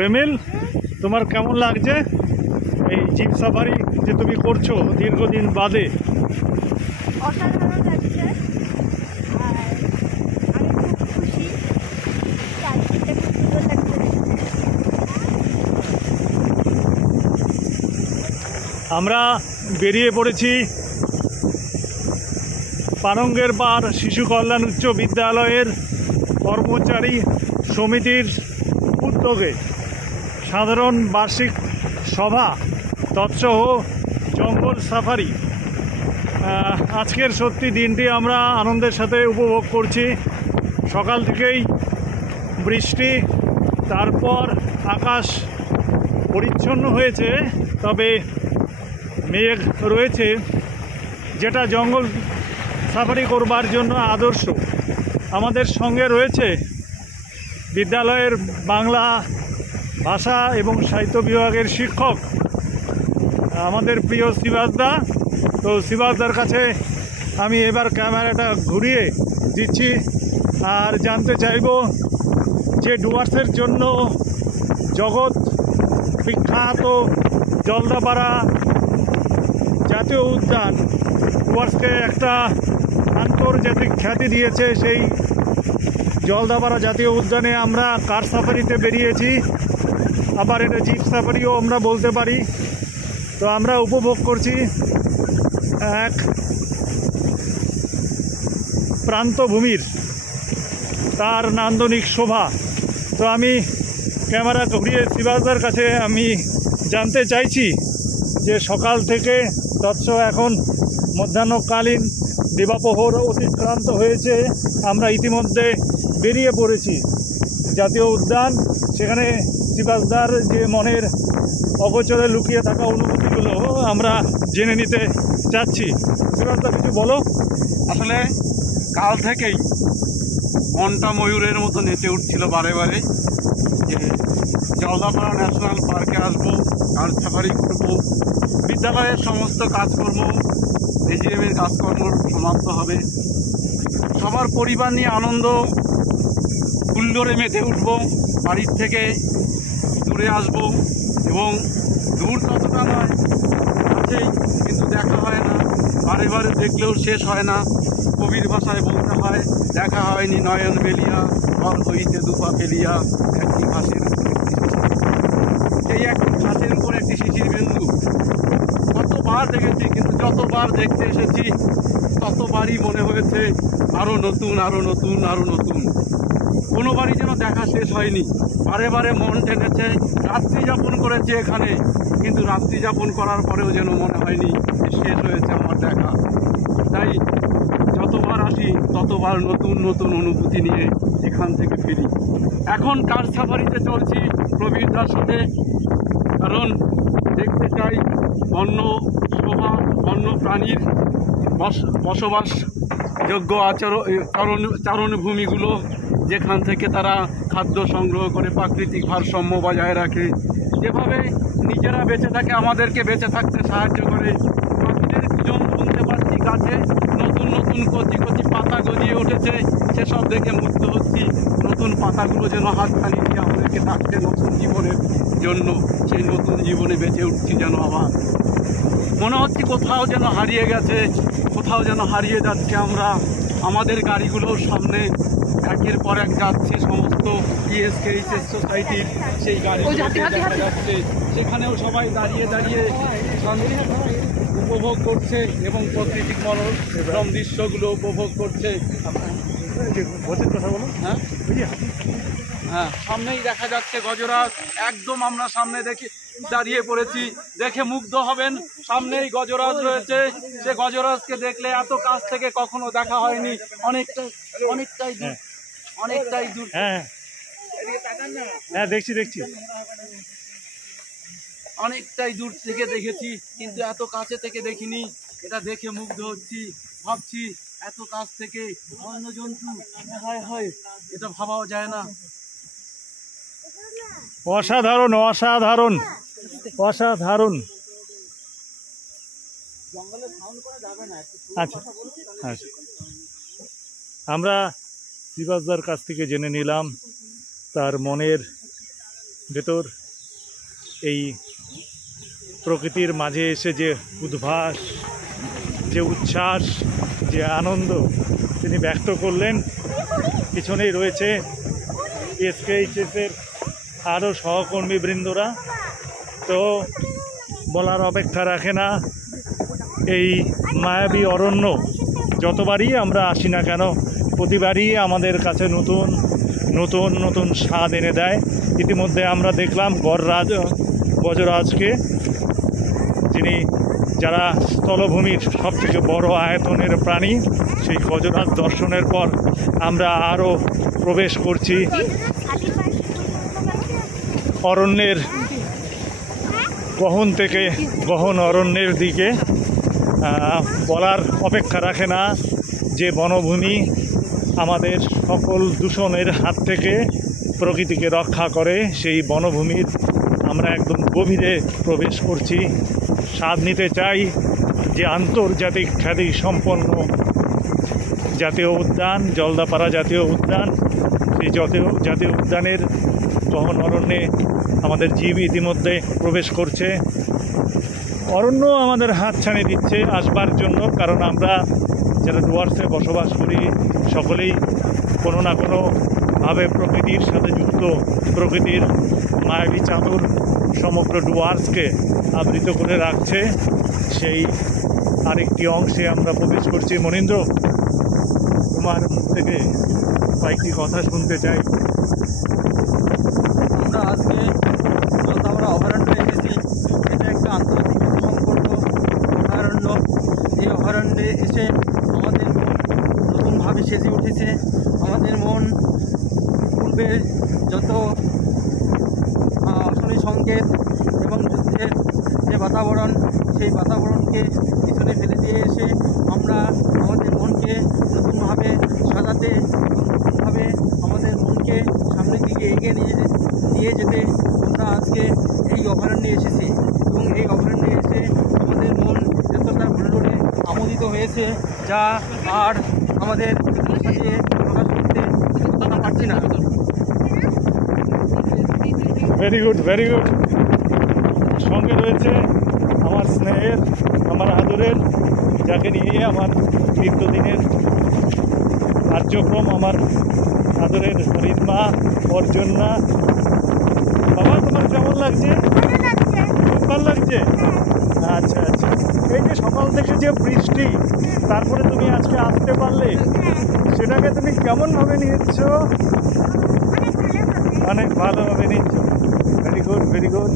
Remal, তোমার কেমন লাগছে এই জিপ সাফারি যে তুমি করছো দীর্ঘদিন বাদে? অসাধারণ লাগছে, আর আমি খুব খুশি, চারদিকটা খুব সুন্দর লাগছে। আমরা বেরিয়ে পড়েছি পানঙ্গের পাড় শিশু কল্যাণ উচ্চ বিদ্যালয়ের কর্মচারী সমিতির উদ্যোগে সাধারণ বার্ষিক সভা তৎসহ জঙ্গল সাফারি। আজকের সত্যি দিনটি আমরা আনন্দের সাথে উপভোগ করছি। সকাল থেকেই বৃষ্টি, তারপর আকাশ পরিচ্ছন্ন হয়েছে, তবে মেঘ রয়েছে, যেটা জঙ্গল সাফারি করবার জন্য আদর্শ। আমাদের সঙ্গে রয়েছে বিদ্যালয়ের বাংলা ভাষা এবং সাহিত্য বিভাগের শিক্ষক আমাদের প্রিয় শিবাজদা। তো শিবাজদার কাছে আমি এবার ক্যামেরাটা ঘুরিয়ে দিচ্ছি আর জানতে চাইব যে ডুয়ার্সের জন্য জগৎ বিখ্যাত জলদাপাড়া জাতীয় উদ্যান ডুয়ার্সকে একটা আন্তর্জাতিক খ্যাতি দিয়েছে। সেই জলদাপাড়া জাতীয় উদ্যানে আমরা কার সাফারিতে বেরিয়েছি, আবার এটা জিপ সাফারিও আমরা বলতে পারি। তো আমরা উপভোগ করছি এক প্রান্তভূমির তার নান্দনিক শোভা। তো আমি ক্যামেরা ঘুরিয়ে শিবাজদার কাছে আমি জানতে চাইছি যে সকাল থেকে তৎস এখন মধ্যাহ্নকালীন দিবাপহর অতিক্রান্ত হয়েছে, আমরা ইতিমধ্যে বেরিয়ে পড়েছি জাতীয় উদ্যান। সেখানে শিবাজদার যে মনের অগোচরে লুকিয়ে থাকা অনুভূতিগুলো আমরা জেনে নিতে চাচ্ছি। শিবাজদা, কিছু বলো। আসলে কাল থেকেই মনটা ময়ূরের মতো নেচে উঠছিল বারে বারে যে জলদাপাড়া ন্যাশনাল পার্কে আসবো, কার সাফারি করবো, বিদ্যালয়ের সমস্ত কাজকর্ম, এজিএমের কাজকর্ম সমাপ্ত হবে, সবার পরিবার নিয়ে আনন্দ হুল্লোড়ে মেতে উঠবো, বাড়ির থেকে দূরে আসবো এবং দূর ততটা নয়, কাছেই, কিন্তু দেখা হয় না, বারে বারে দেখলেও শেষ হয় না। কবির ভাষায় বলতে হয়, দেখা হয়নি নয়ন মেলিয়া, ঘর হইতে দুপা ফেলিয়া, একটি ঘাসের এই একটি ঘাসের উপর একটি শিশির বিন্দু কতবার দেখেছি, কিন্তু যতবার দেখতে এসেছি ততবারই মনে হয়েছে আরও নতুন, আরও নতুন, আরও নতুন। কোনোবারই যেন দেখা শেষ হয়নি, বারে বারে মন টেনেছে। রাত্রি যাপন করেছি এখানে, কিন্তু রাত্রি যাপন করার পরেও যেন মনে হয়নি শেষ হয়েছে আমার দেখা। তাই যতবার আসি ততবার নতুন নতুন অনুভূতি নিয়ে এখান থেকে ফিরি। এখন কার সাফারিতে চলছি প্রবীরদার সাথে, কারণ দেখতে চাই বন্য শোভা, বন্য প্রাণীর বসবাসযোগ্য চারণভূমিগুলো, যেখান থেকে তারা খাদ্য সংগ্রহ করে প্রাকৃতিক ভারসাম্য বজায় রাখে, যেভাবে নিজেরা বেঁচে থাকে আমাদেরকে বেঁচে থাকতে সাহায্য করে। পাখিদের গুঞ্জন শুনতে পাচ্ছি, গাছে নতুন নতুন কচি কচি পাতা গজিয়ে উঠেছে, সেসব দেখে মুগ্ধ হচ্ছি। নতুন পাতাগুলো যেন হাততালি দিয়ে আমাদেরকে ডাকছে নতুন জীবনের জন্য, সেই নতুন জীবনে বেঁচে উঠছি যেন আবার। মনে হচ্ছে কোথাও যেন হারিয়ে গেছে, কোথাও যেন হারিয়ে যাচ্ছে আমরা। আমাদের গাড়িগুলোর সামনে একের পর এক যাচ্ছে, সমস্ত ইএসকেএইচএস সোসাইটির সেই গাড়িগুলো দেখা যাচ্ছে। সেখানেও সবাই দাঁড়িয়ে দাঁড়িয়ে উপভোগ করছে এবং প্রাকৃতিক মনোরম দৃশ্যগুলো উপভোগ করছে। কথা বলো। হ্যাঁ, সামনেই দেখা যাচ্ছে গজরাজ, একদম আমরা সামনে দেখি দাঁড়িয়ে পড়েছি, দেখে মুগ্ধ হবেন। সামনেই গজরাজ রয়েছে, সে গজরাজকে দেখলে এত কাছ থেকে কখনো দেখা হয়নি, অনেকটাই দূর। হ্যাঁ, দেখছি অনেকটাই দূর থেকে দেখেছি, কিন্তু এত কাছে থেকে দেখিনি। এটা দেখে মুগ্ধ হচ্ছি, ভাবছি এত কাছ থেকে বন্যজন্তু, হয় এটা ভাবাও যায় না। অসাধারণ অসাধারণ অসাধারণ। আচ্ছা আচ্ছা, আমরা শিবাজদার কাছ থেকে জেনে নিলাম তার মনের ভেতর এই প্রকৃতির মাঝে এসে যে উদ্ভাস, যে উচ্ছ্বাস, যে আনন্দ তিনি ব্যক্ত করলেন। পিছনেই রয়েছে এসকেএইচএসের আরও সহকর্মীবৃন্দরা। তো বলার অপেক্ষা রাখে না, এই মায়াবী অরণ্য যতবারই আমরা আসি না কেন প্রতিবারই আমাদের কাছে নতুন নতুন নতুন স্বাদ এনে দেয়। ইতিমধ্যে আমরা দেখলাম গজরাজকে, যিনি যারা স্থলভূমির সবথেকে বড় আয়তনের প্রাণী, সেই গজরাজ দর্শনের পর আমরা আরও প্রবেশ করছি অরণ্যের গহন থেকে গহন অরণ্যের দিকে। বলার অপেক্ষা রাখে না যে বনভূমি আমাদের সকল দূষণের হাত থেকে প্রকৃতিকে রক্ষা করে, সেই বনভূমির আমরা একদম গভীরে প্রবেশ করছি। স্বাদ নিতে চাই যে আন্তর্জাতিক খ্যাতি সম্পন্ন জাতীয় উদ্যান জলদাপাড়া জাতীয় উদ্যান, সেই জাতীয় উদ্যানের গহন অরণ্যে আমাদের জীব ইতিমধ্যে প্রবেশ করছে। অরণ্য আমাদের হাত ছানি দিচ্ছে আসবার জন্য, কারণ আমরা যারা ডুয়ার্সে বসবাস করি সকলেই কোনো না কোনোভাবে প্রকৃতির সাথে যুক্ত। প্রকৃতির মায়াবী চাদর সমগ্র ডুয়ার্সকে আবৃত করে রাখছে। সেই আরেকটি অংশে আমরা প্রবেশ করছি। মনীন্দ্র, তোমার মুখ থেকে কয়েকটি কথা শুনতে চাই। আমরা আজকে জলদাপাড়া অভয়ারণ্যে এসেছি। এটা একটা আন্তর্জাতিক সম্পন্ন অভয়ারণ্য। এই অভয়ারণ্যে এসে আমাদের নতুনভাবে সেজে উঠেছে। আমাদের মন পূর্বে যত অশনি সংকেত এবং যুদ্ধের যে বাতাবরণ, সেই বাতাবরণকে পিছনে ফেলে দিয়ে এসে আমরা আমাদের মনকে নতুনভাবে সাজাতে এবং নতুনভাবে আমাদের মনকে সামনের দিকে এগিয়ে নিয়ে যেতে আমরা আজকে এই অভয়ারণ্যে এসেছি। এবং এই অভয়ারণ্যে এসে আমাদের মন এতটা হুল্লোড়ে আমোদিত হয়েছে যা আর আমাদের সাথে প্রকাশ করতে পারছি না। Very good, very good. সঙ্গে রয়েছে আমার স্নেহের, আমার আদরের, যাকে নিয়ে আমার নিত্যদিনের কার্যক্রম, আমার আদরের রিদমা, অর্জুনা। বাবা, তোমার কেমন লাগছে? খুব ভালো লাগছে। আচ্ছা আচ্ছা, এই যে সকাল থেকে যে বৃষ্টি, তারপরে তুমি আজকে আসতে পারলে, সেটাকে তুমি কেমনভাবে নিচ্ছ? অনেক ভালোভাবে নিচ্ছ। Very good, very good.